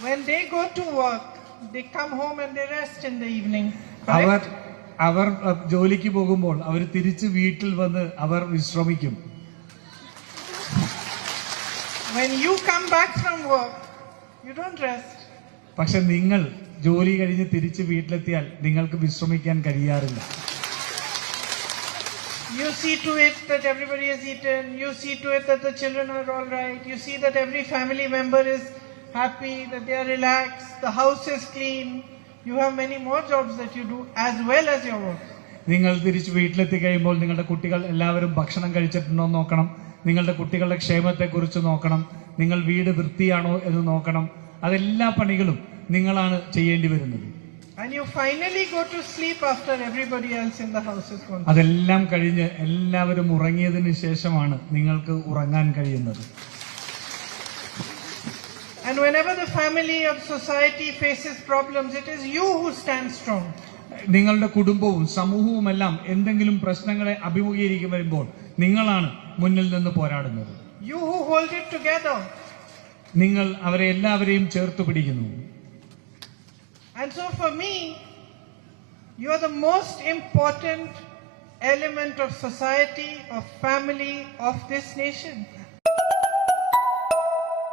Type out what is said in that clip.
When they go to work, they come home and they rest in the evening. അവർ Correct? അവർ ജോലിക്ക് പോകുമ്പോൾ അവർ തിരിച്ച് വീട്ടിൽ വന്ന് അവർ വിശ്രമിക്കും. When you come back from work, you don't rest. പക്ഷെ നിങ്ങൾ ജോലി കഴിഞ്ഞ് തിരിച്ച് വീട്ടിലെത്തിയാൽ നിങ്ങൾക്ക് വിശ്രമിക്കാൻ കഴിയാറില്ല. You see to it that everybody has eaten. You see to it that the children are all right. You see that every family member is happy, that they are relaxed. The house is clean. You have many more jobs that you do as well as your work. നിങ്ങൾ തിരിച്ച് വീട്ടിലെത്തി കഴിയുമ്പോൾ നിങ്ങളുടെ കുട്ടികൾ എല്ലാവരും ഭക്ഷണം കഴിച്ചിട്ടുണ്ടോ എന്ന് നോക്കണം. നിങ്ങളുടെ കുട്ടികളുടെ ക്ഷേമത്തെക്കുറിച്ച് നോക്കണം. നിങ്ങൾ വീട് വൃത്തിയാണോ എന്ന് നോക്കണം. അതെല്ലാ പണികളും നിങ്ങളാണ് ചെയ്യേണ്ടി വരുന്നത്. And you finally go to sleep after everybody else in the house is gone. അതെല്ലാം കഴിഞ്ഞ് എല്ലാവരും ഉറങ്ങിയതിന് ശേഷമാണ് നിങ്ങൾക്ക് ഉറങ്ങാൻ കഴിയുന്നത്. And whenever the family or society faces problems, it is you who stand strong. നിങ്ങളുടെ കുടുംബവും സമൂഹവുമെല്ലാം എന്തെങ്കിലും പ്രശ്നങ്ങളെ അഭിമുഖീകരിക്കും വരുമ്പോൾ നിങ്ങളാണ് മുന്നിൽ നിന്ന് പോരാടുന്നത്. You who hold it together. നിങ്ങൾ അവരെ എല്ലാവരെയും ചേർത്ത് പിടിക്കുന്നു. And so for me, you are the most important element of society, of family, of this nation.